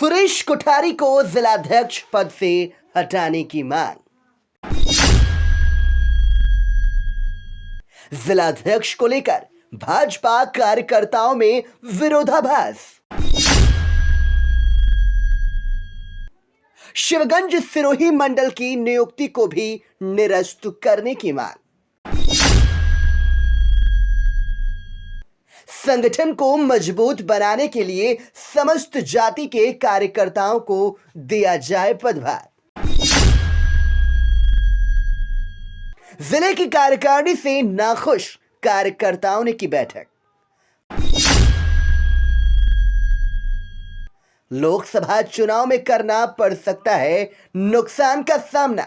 सुरेश कोठारी को जिलाध्यक्ष पद से हटाने की मांग। जिलाध्यक्ष को लेकर भाजपा कार्यकर्ताओं में विरोधाभास। शिवगंज सिरोही मंडल की नियुक्ति को भी निरस्त करने की मांग। संगठन को मजबूत बनाने के लिए समस्त जाति के कार्यकर्ताओं को दिया जाए पदभार। जिले की कार्यकारिणी से नाखुश कार्यकर्ताओं ने की बैठक। लोकसभा चुनाव में करना पड़ सकता है नुकसान का सामना।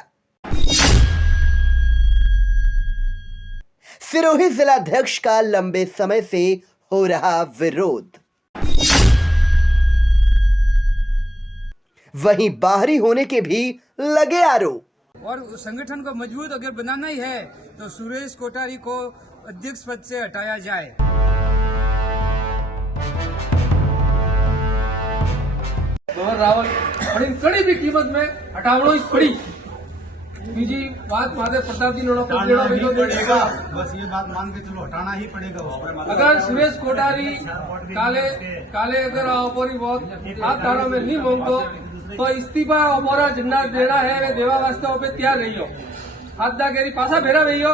सिरोही जिलाध्यक्ष का लंबे समय से हो रहा विरोध। वहीं बाहरी होने के भी लगे आरोप। और संगठन को मजबूत अगर बनाना ही है तो सुरेश कोठारी को अध्यक्ष पद से हटाया जाए। रावल कड़ी भी कीमत में हटावड़ो ही पड़ी। बीजी बात माधव प्रताप जी पड़ेगा, बस ये बात मान के चलो हटाना ही पड़ेगा। अगर सुरेश कोठारी काले अगर ओपोरी बहुत हाथ धारों में नहीं मांगतो तो इस्तीफा ओपोरा जिन्ना देना है वे देवा वास्ते ओपे तैयार रही हो। हाथदागेरी पासा भेरा रही हो।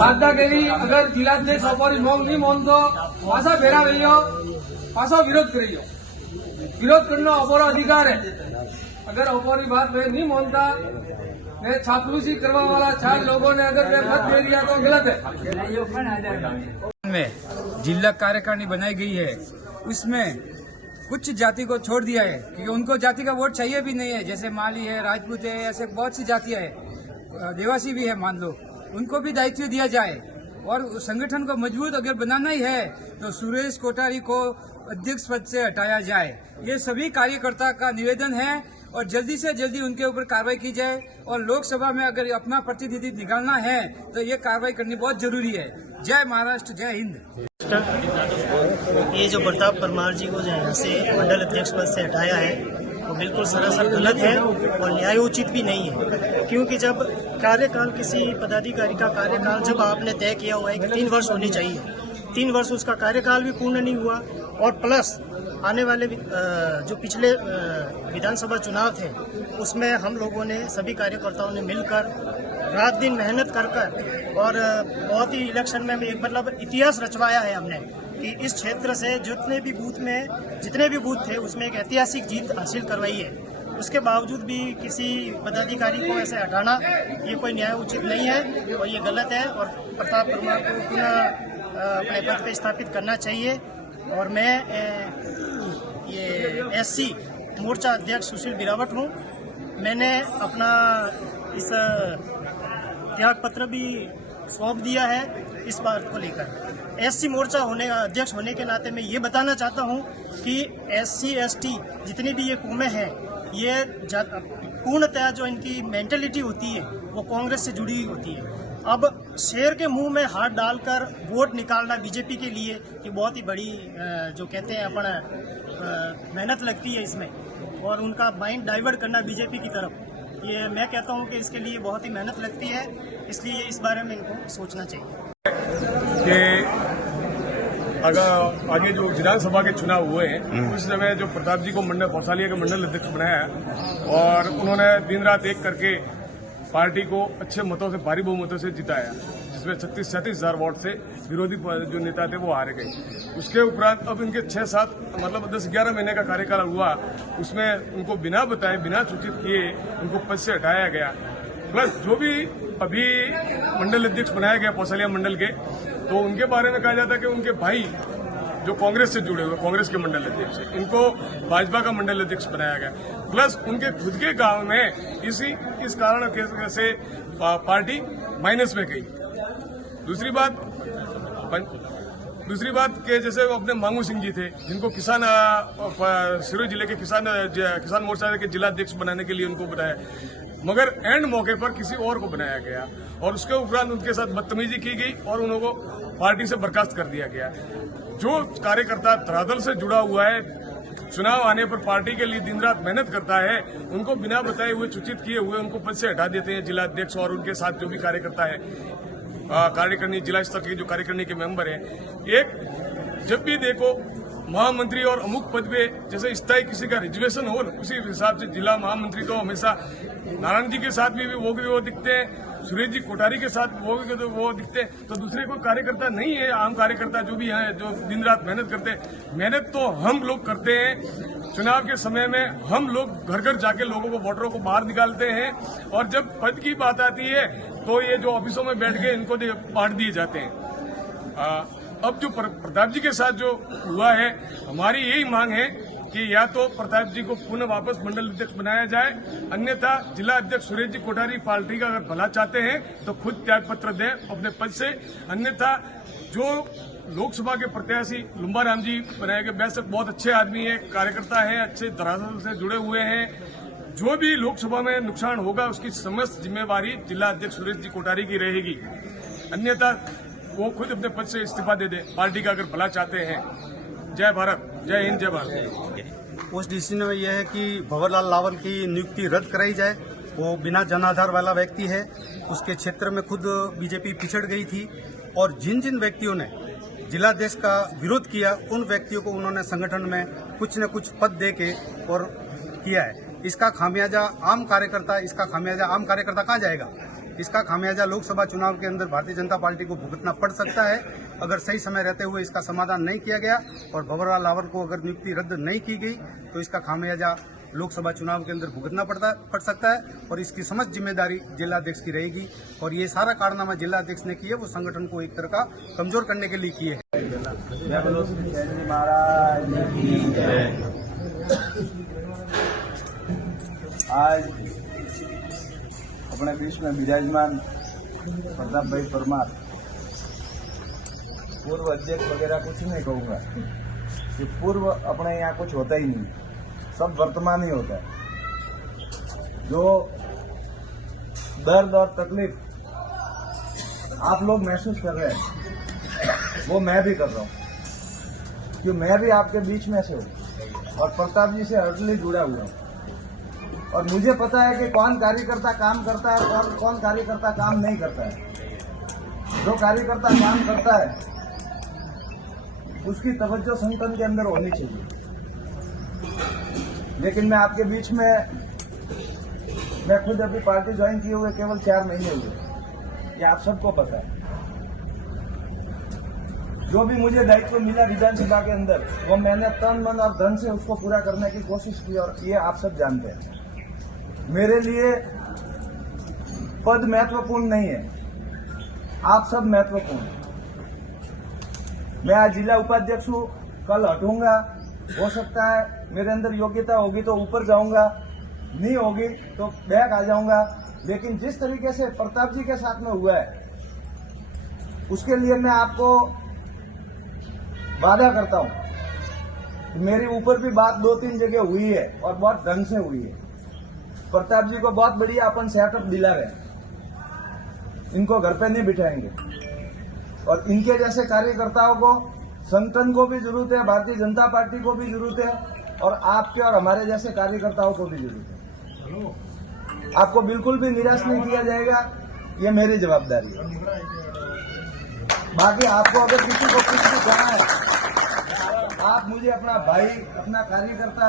हाथदागेरी अगर जिलाध्यक्ष ओपोरी मांग नहीं मांगतो पासा भेरा रही हो, पासा विरोध करी हो। विरोध करना ओपोरा अधिकार है। अगर ओपोरी बात वे नहीं मानता, वे छापलूसी करवा वाला 4 लोगों ने अगर वे मत दे दिया तो गलत है। में जिला कार्यकारिणी बनाई गई है, उसमें कुछ जाति को छोड़ दिया है क्योंकि उनको जाति का वोट चाहिए भी नहीं है। जैसे माली है, राजपूत है, ऐसे बहुत सी जातियां है, देवासी भी है मान लो, उनको भी दायित्व दिया जाए। और संगठन को मजबूत अगर बनाना ही है तो सुरेश कोठारी को अध्यक्ष पद से हटाया जाए। ये सभी कार्यकर्ता का निवेदन है और जल्दी से जल्दी उनके ऊपर कार्रवाई की जाए। और लोकसभा में अगर अपना प्रतिनिधि निकालना है तो ये कार्रवाई करनी बहुत जरूरी है। जय महाराष्ट्र, जय हिंद। ये जो प्रताप परमार जी को जो यहाँ से मंडल अध्यक्ष पद से हटाया है वो बिल्कुल सरासर गलत है और न्यायोचित भी नहीं है। क्योंकि जब कार्यकाल किसी पदाधिकारी का कार्यकाल जब आपने तय किया हुआ है कि 3 वर्ष होने चाहिए, 3 वर्ष उसका कार्यकाल भी पूर्ण नहीं हुआ और प्लस आने वाले जो पिछले विधानसभा चुनाव थे उसमें हम लोगों ने सभी कार्यकर्ताओं ने मिलकर रात दिन मेहनत कर और बहुत ही इलेक्शन में एक मतलब इतिहास रचवाया है हमने कि इस क्षेत्र से जितने भी बूथ थे उसमें एक ऐतिहासिक जीत हासिल करवाई है। उसके बावजूद भी किसी पदाधिकारी को ऐसे हटाना ये कोई न्याय उचित नहीं है और ये गलत है और प्रताप परमार को पुनः अपने पद पर स्थापित करना चाहिए। और मैं ये SC मोर्चा अध्यक्ष सुशील बिरावट हूँ। मैंने अपना इस त्याग पत्र भी सौंप दिया है इस बात को लेकर। SC मोर्चा अध्यक्ष होने के नाते मैं ये बताना चाहता हूँ कि SC ST जितनी भी ये कौमें हैं ये पूर्णतः जो इनकी मेंटेलिटी होती है वो कांग्रेस से जुड़ी हुई होती है। अब शेर के मुंह में हाथ डालकर वोट निकालना बीजेपी के लिए ये बहुत ही बड़ी जो कहते हैं अपन मेहनत लगती है इसमें और उनका माइंड डाइवर्ट करना बीजेपी की तरफ, ये मैं कहता हूं कि इसके लिए बहुत ही मेहनत लगती है। इसलिए इस बारे में इनको सोचना चाहिए कि अगर आगे जो विधानसभा के चुनाव हुए हैं उस समय जो प्रताप जी को मंडल कौसालिया के मंडल अध्यक्ष बनाया और उन्होंने दिन रात एक करके पार्टी को अच्छे मतों से, भारी बहुमतों से जिताया, जिसमें 36-37 हजार वोट से विरोधी जो नेता थे वो हारे गए। उसके उपरांत अब इनके 6-7 मतलब 10-11 महीने का कार्यकाल हुआ, उसमें उनको बिना बताए, बिना सूचित किए उनको पद से हटाया गया। प्लस जो भी अभी मंडल अध्यक्ष बनाया गया कौशल्या मंडल के, तो उनके बारे में कहा जाता है कि उनके भाई जो कांग्रेस से जुड़े हुए, कांग्रेस के मंडल अध्यक्ष, इनको भाजपा का मंडल अध्यक्ष बनाया गया। प्लस उनके खुद के गांव में इस कारण से पार्टी माइनस में गई। दूसरी बात के जैसे अपने मांगू सिंह जी थे जिनको किसान सिरोही जिले के किसान मोर्चा के जिला अध्यक्ष बनाने के लिए उनको बताया। मगर एंड मौके पर किसी और को बनाया गया और उसके उपरांत उनके साथ बदतमीजी की गई और उनको पार्टी से बर्खास्त कर दिया गया। जो कार्यकर्ता धरातल से जुड़ा हुआ है, चुनाव आने पर पार्टी के लिए दिन रात मेहनत करता है, उनको बिना बताए हुए सूचित किए हुए उनको पद से हटा देते हैं जिला अध्यक्ष और उनके साथ जो भी कार्यकर्ता है, कार्यकारिणी जिला स्तर के जो कार्यकारिणी के मेंबर हैं। एक जब भी देखो महामंत्री और अमुक पद पे जैसे स्थायी किसी का रिजर्वेशन हो, उसी हिसाब से जिला महामंत्री तो हमेशा नारायण जी के साथ भी वो दिखते हैं, सुरेश जी कोठारी के साथ वो दिखते हैं। तो दूसरे कोई कार्यकर्ता नहीं है, आम कार्यकर्ता जो भी है, जो दिन रात मेहनत करते हैं। मेहनत तो हम लोग करते हैं। चुनाव के समय में हम लोग घर घर जाके लोगों को, वोटरों को बाहर निकालते हैं और जब पद की बात आती है तो ये जो ऑफिसों में बैठ के इनको बांट दिए जाते हैं। अब जो प्रताप जी के साथ जो हुआ है, हमारी यही मांग है कि या तो प्रताप जी को पुनः वापस मंडल अध्यक्ष बनाया जाए, अन्यथा जिला अध्यक्ष सुरेश जी कोठारी पार्टी का अगर भला चाहते हैं तो खुद त्याग पत्र दें अपने पद से, अन्यथा जो लोकसभा के प्रत्याशी लुम्बा राम जी बनाए गए, वैसे बहुत अच्छे आदमी है, कार्यकर्ता है, अच्छे धरातल से जुड़े हुए हैं। जो भी लोकसभा में नुकसान होगा उसकी समस्त जिम्मेवारी जिला अध्यक्ष सुरेश जी कोठारी की रहेगी, अन्यथा वो खुद अपने पद से इस्तीफा दे दे पार्टी का अगर भला चाहते हैं। जय भारत, जय हिंद, जय भारत। उस डिसीजन में यह है कि भंवरलाल लावन की नियुक्ति रद्द कराई जाए। वो बिना जनाधार वाला व्यक्ति है, उसके क्षेत्र में खुद बीजेपी पिछड़ गई थी और जिन जिन व्यक्तियों ने जिलाध्यक्ष का विरोध किया उन व्यक्तियों को उन्होंने संगठन में कुछ न कुछ पद दे के और किया है। इसका खामियाजा आम कार्यकर्ता कहाँ जाएगा? इसका खामियाजा लोकसभा चुनाव के अंदर भारतीय जनता पार्टी को भुगतना पड़ सकता है अगर सही समय रहते हुए इसका समाधान नहीं किया गया और भंवरलाल लावन को अगर नियुक्ति रद्द नहीं की गई तो इसका खामियाजा लोकसभा चुनाव के अंदर भुगतना पड़ सकता है और इसकी समस्त जिम्मेदारी जिलाध्यक्ष की रहेगी। और ये सारा कारनामा जिलाध्यक्ष ने किया, वो संगठन को एक तरह का कमजोर करने के लिए किए हैं। आज अपने बीच में विराजमान प्रताप भाई परमार, पूर्व अध्यक्ष वगैरह कुछ नहीं कहूँगा कि पूर्व अपने यहाँ कुछ होता ही नहीं, सब वर्तमान ही होता है। जो दर्द और तकलीफ आप लोग महसूस कर रहे हैं वो मैं भी कर रहा हूँ, क्योंकि मैं भी आपके बीच में से हूँ और प्रताप जी से अर्ली जुड़ा हुआ हूँ और मुझे पता है कि कौन कार्यकर्ता काम करता है और कौन कार्यकर्ता काम नहीं करता है। जो कार्यकर्ता काम करता है उसकी तवज्जो संगठन के अंदर होनी चाहिए, लेकिन मैं आपके बीच में, मैं खुद अभी पार्टी ज्वाइन किए हुए केवल 4 महीने हुए, ये आप सबको पता है। जो भी मुझे दायित्व मिला विधानसभा के अंदर वो मैंने तन मन और धन से उसको पूरा करने की कोशिश की और ये आप सब जानते हैं। मेरे लिए पद महत्वपूर्ण नहीं है, आप सब महत्वपूर्ण हैं। मैं आज जिला उपाध्यक्ष हूँ, कल हटूंगा, हो सकता है मेरे अंदर योग्यता होगी तो ऊपर जाऊंगा, नहीं होगी तो बैक आ जाऊंगा, लेकिन जिस तरीके से प्रताप जी के साथ में हुआ है उसके लिए मैं आपको वादा करता हूं। मेरे ऊपर भी बात 2-3 जगह हुई है और बहुत ढंग से हुई है। प्रताप जी को बहुत बढ़िया अपन सेटअप दिला रहे, इनको घर पे नहीं बिठाएंगे और इनके जैसे कार्यकर्ताओं को संगठन को भी जरूरत है, भारतीय जनता पार्टी को भी जरूरत है और आपके और हमारे जैसे कार्यकर्ताओं को भी जरूरत है। आपको बिल्कुल भी निराश नहीं किया जाएगा, ये मेरी जवाबदारी है। बाकी आपको अगर किसी को कुछ भी कहना है, आप मुझे अपना भाई, अपना कार्यकर्ता,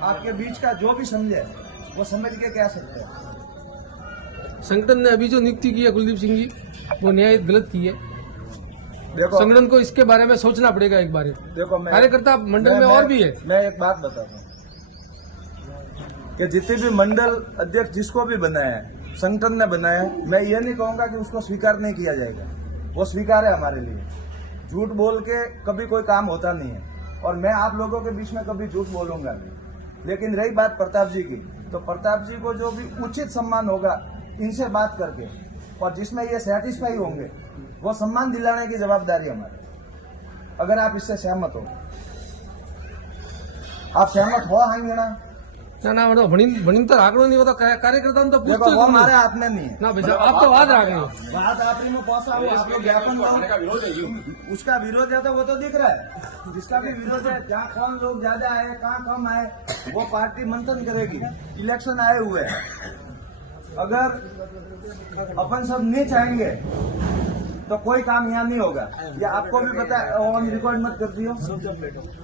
आपके बीच का जो भी समझे वो समझ के कह सकते हैं। संगठन ने अभी जो नियुक्ति की है कुलदीप सिंह जी, वो न्याय गलत की है। देखो, संगठन को इसके बारे में सोचना पड़ेगा एक बार। देखो, कार्यकर्ता मंडल में और भी है। मैं एक बात बताता हूँ कि जितने भी मंडल अध्यक्ष जिसको भी बनाया है, संगठन ने बनाया है, मैं ये नहीं कहूंगा कि उसको स्वीकार नहीं किया जाएगा, वो स्वीकार है हमारे लिए। झूठ बोल के कभी कोई काम होता नहीं है और मैं आप लोगों के बीच में कभी झूठ बोलूंगा नहीं। लेकिन रही बात प्रताप जी की, तो प्रताप जी को जो भी उचित सम्मान होगा इनसे बात करके और जिसमें ये सेटिस्फाई होंगे वो सम्मान दिलाने की जवाबदारी हमारी। अगर आप इससे सहमत हो, आप सहमत हो आएंगे ना, ના ના મેડમ ભણીને તો રાખડો નહીં, તો કાર્યકર્તા તો देखो પૂછતો वो જ हमारे नहीं। हाथ में नहीं है। ના ભાઈ સાહેબ, આપ તો વાત રાખણી। बात आपरी में पहुंचा हुआ, आप लोग ज्ञापन दो। उसका विरोध है तो वो तो दिख रहा है, जिसका भी विरोध है, जहाँ कौन लोग ज्यादा आए कहाँ कम आए वो पार्टी मंथन करेगी। इलेक्शन आए हुए हैं, अगर अपन सब नहीं चाहेंगे तो कोई काम यहाँ नहीं होगा। ये आपको भी पता है, ऑन रिकॉर्ड मत कर दियो।